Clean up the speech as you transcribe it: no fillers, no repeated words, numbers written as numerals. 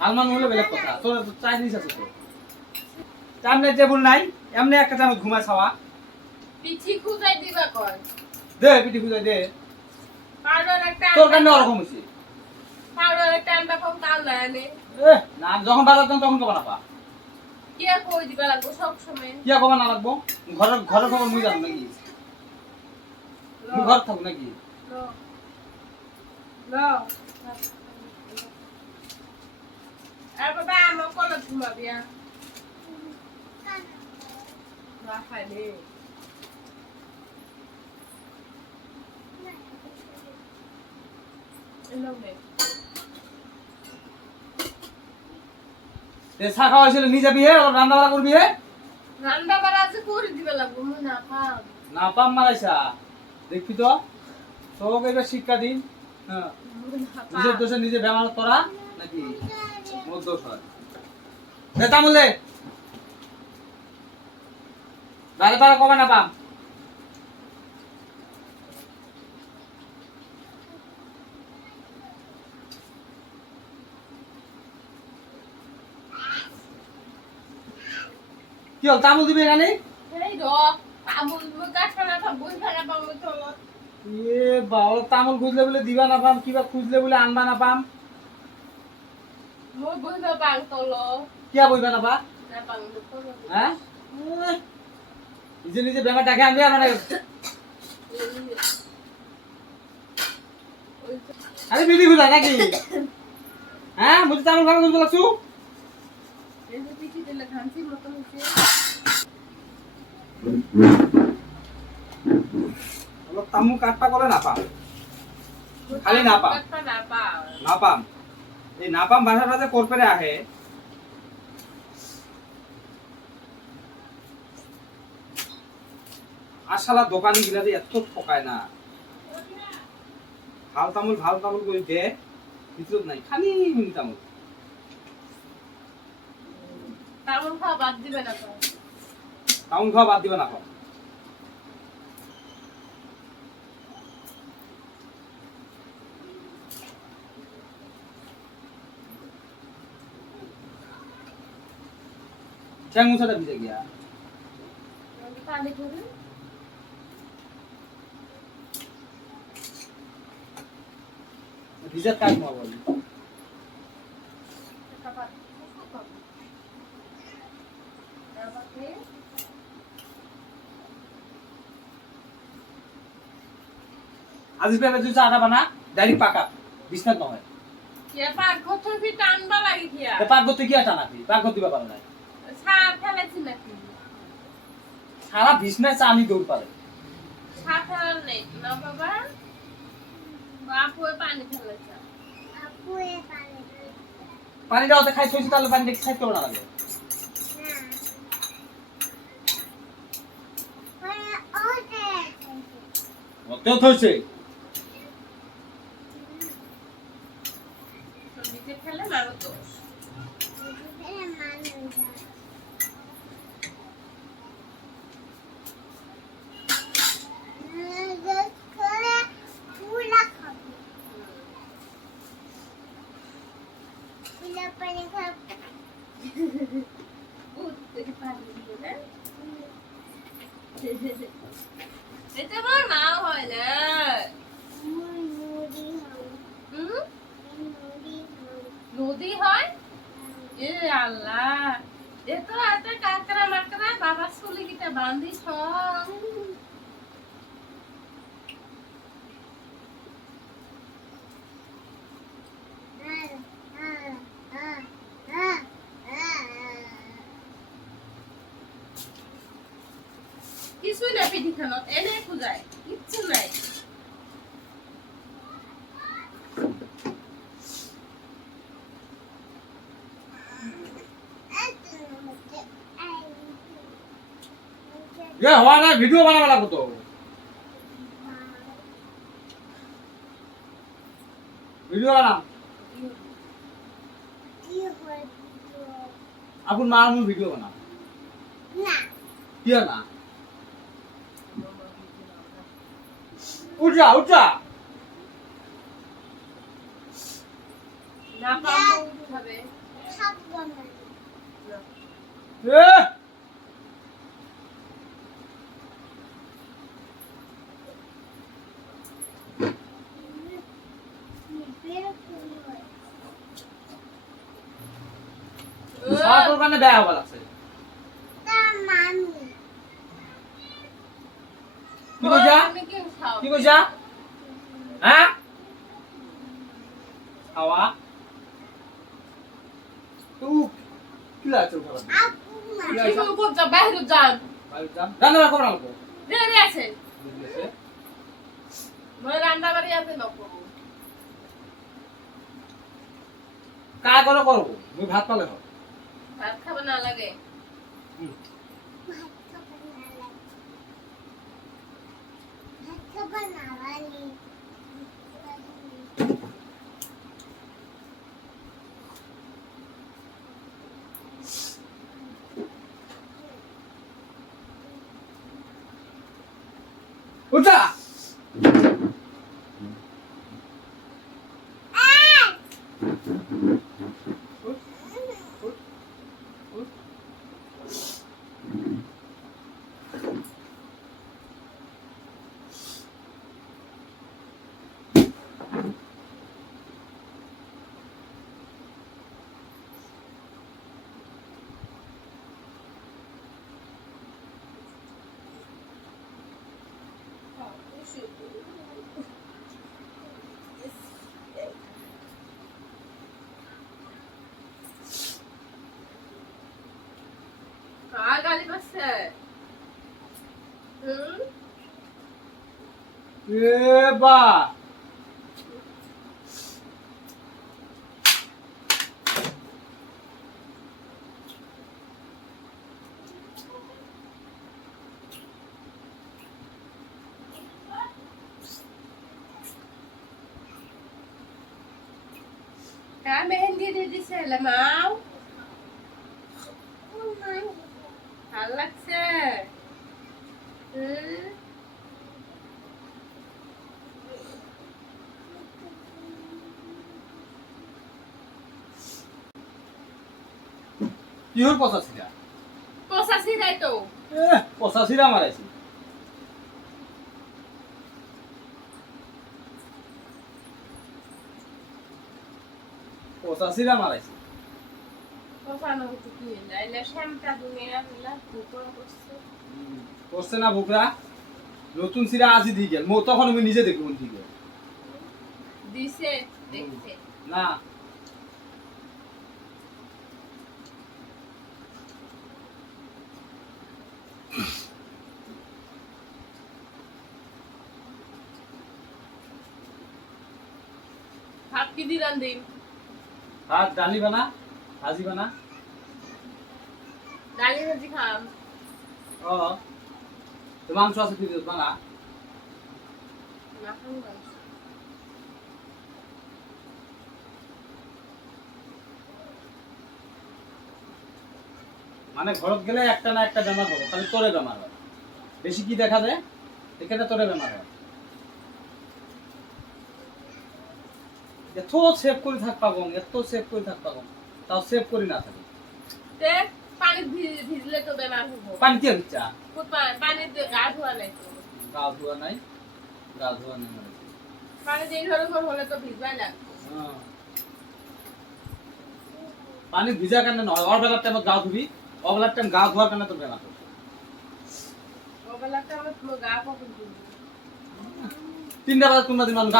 হালমান হলে বেলেগ কথা, তোর চাইনিজ আছে তো। চামড়ে টেবুল নাই, এমনি একটা চামচ ঘুমায় খাওয়া। পিঠি খুঁজাই দিবা কয়। দে পিঠি খুঁজে দে। পাউডার একটা তোর কাছে ওরকম হইছে। পাউডার একটা আনবা কম তাল না আনে। না যখন বাজার যান তখন কবা না পা। কি আর কই দিবা লাগবো সব সময়। কি কবা না লাগবো? ঘরের খবর মুই জানো নাকি? মুই ঘর থাকব নাকি? লো লো আর বাবা আমার কলেজ ঘুমাবি আ রাখালে এলোমে এ চা খাওয়া হয়েছিল নিয়ে যাবি হে, রান্না বাড়া করবি হে? রান্না বাড়া আছে করে দিবা লাগবো মুই না খাম। না পাম মারাইছা দেখবি তো, তোকে এবার শিক্ষা দিন। হ্যাঁ, নিজের দোষে নিজে ব্যবহার করা নাকি মোর দোষ হয়? দে তামুল দে, বারে বারে কবে না পাম। কি হল, তামুল দিবি এখানে? এই র আমুল গাছটা না বই ফেলা পাবো চলো। এ বাবা, তামুল খুঁজলে বলে দিবা না পাম, কিবা খুঁজলে বলে আনবা না পাম। মই বই ফেলা পাং চলো কিয়া বইবা না পা? না পাং চলো। হ্যাঁ, নিজে নিজে ব্যাপার ডাকে আনবি আর মানে আরে বিড়ি খুঁজা নাকি? হ্যাঁ, বুঝি তামুল খাবে খুঁজতে লাগছু? এই যে পিঠি দিলে ঘানসি মতো হচ্ছে। তামুল কাটটা করে না পাম, খালি না পাম। একটা না পাও না পাম, এই না পাম ভাষাটা যে করপেরে আহে। আশালা দোকানি গিলা যে এত ঠকায় না, ভাল তামুল করে দে, ভিতর নাই খালি মিনি তামুল। তামুল খাওয়া বাদ দিবে না তো। তামুল খাওয়া বাদ দিবে না পাম। চ্যাং মুছাটা ভিজে গিয়া পানি খাবে ভিজে কাজ মা বলি। খাবার তারপরে আজিজ পেপে তুই চাটা বানা, ডাইরেক্ট পাকা বিছনাত নহয়। কি পাক ঘর ফি টানবা লাগি কি আর পাক করতে কি আর টানাবি, পাক করতে দিবা পারে না। সার ফেলেছি নাকি সারা বিছনায় চা আমি দৌড় পারে। সার ফেলার নেই না বাবা বাপুয়ে পানি ফেলেছে পানিটা ওতে খাই থইছি, তাহলে পানি দেখি সাইড করবে না লাগে। ওতেও থইছে। নিজে খেলে মারো দোষ এটা আমার না হয় না নদী হয় এ আল্লাহ এ তো একটা কাকড়া মাকড়া বাবা চুলি কিটা বান্ধি সব কিছুই না পিঠিখানত এনে খুঁজায় কিচ্ছু নাই এ হওয়া না, ভিডিও বানাবা লাগবো তো। ভিডিও বানাম আপন মার মু ভিডিও বানাম কি না। উঠা উঠা না পাবো উঠাবে এ সব দোকানে দেয়া হবার আছে কি কইছা কি কইছা হ্যাঁ খাওয়া তু কি লাগছে খাবার বাইরে যান বাইরে যান রান্না করব না রে আছে মই রান্না বাড়ি আছে নকো কা করে করব মুই ভাত পালে হবে ভাত খাবে না লাগে উঠা গালি পাচ্ছে এ বা মেহেন্দি দিয়ে দিছে মাও ভাল লাগছে কিহর পঁচাশিটা পঁচাশি নাই তো পঁচাশিটা মারাইছি পঁচাশিটা মারাইছি পঁচানো হচ্ছে কি নাইলে শ্যামটা দুনিয়া মিলা ভুকর করছে করছে না বুকরা নতুন সিরা আজি দি গেল তখন আমি নিজে দেখলাম ঠিক দিছে দেখছে না ভাত কি দিলাম দিন ভাত ডালি বানা ভাজি বানা ডালি ভাজি খাম ও তো মাংস আছে তুই বানা মাখন মাংস মানে ঘরত গেলে একটা না একটা বেমার হবে খালি তোরে বেমার হয় বেশি কি দেখা যায় এখানে তোরে বেমার হয় এত সেভ করে থাক পাগম এত সেভ করে থাক পাগম তাও সেভ করি না থাকি তে পানি ভিজলে তো বেমার হবো পানি কি হচ্ছে পানি গা ধোয়া নাই তো গা ধোয়া নাই মানে পানি যেই ধরনের হলে তো ভিজবাই লাগবে পানি ভিজা কেন নয় অবেলার টাইমে গা ধুবি অবেলার টাইম গা ধোয়ার কেন তোর বেমার হচ্ছে ওবেলাটা আমার গা কখন ধুবি 3টা বাজে তোমরা দিন গা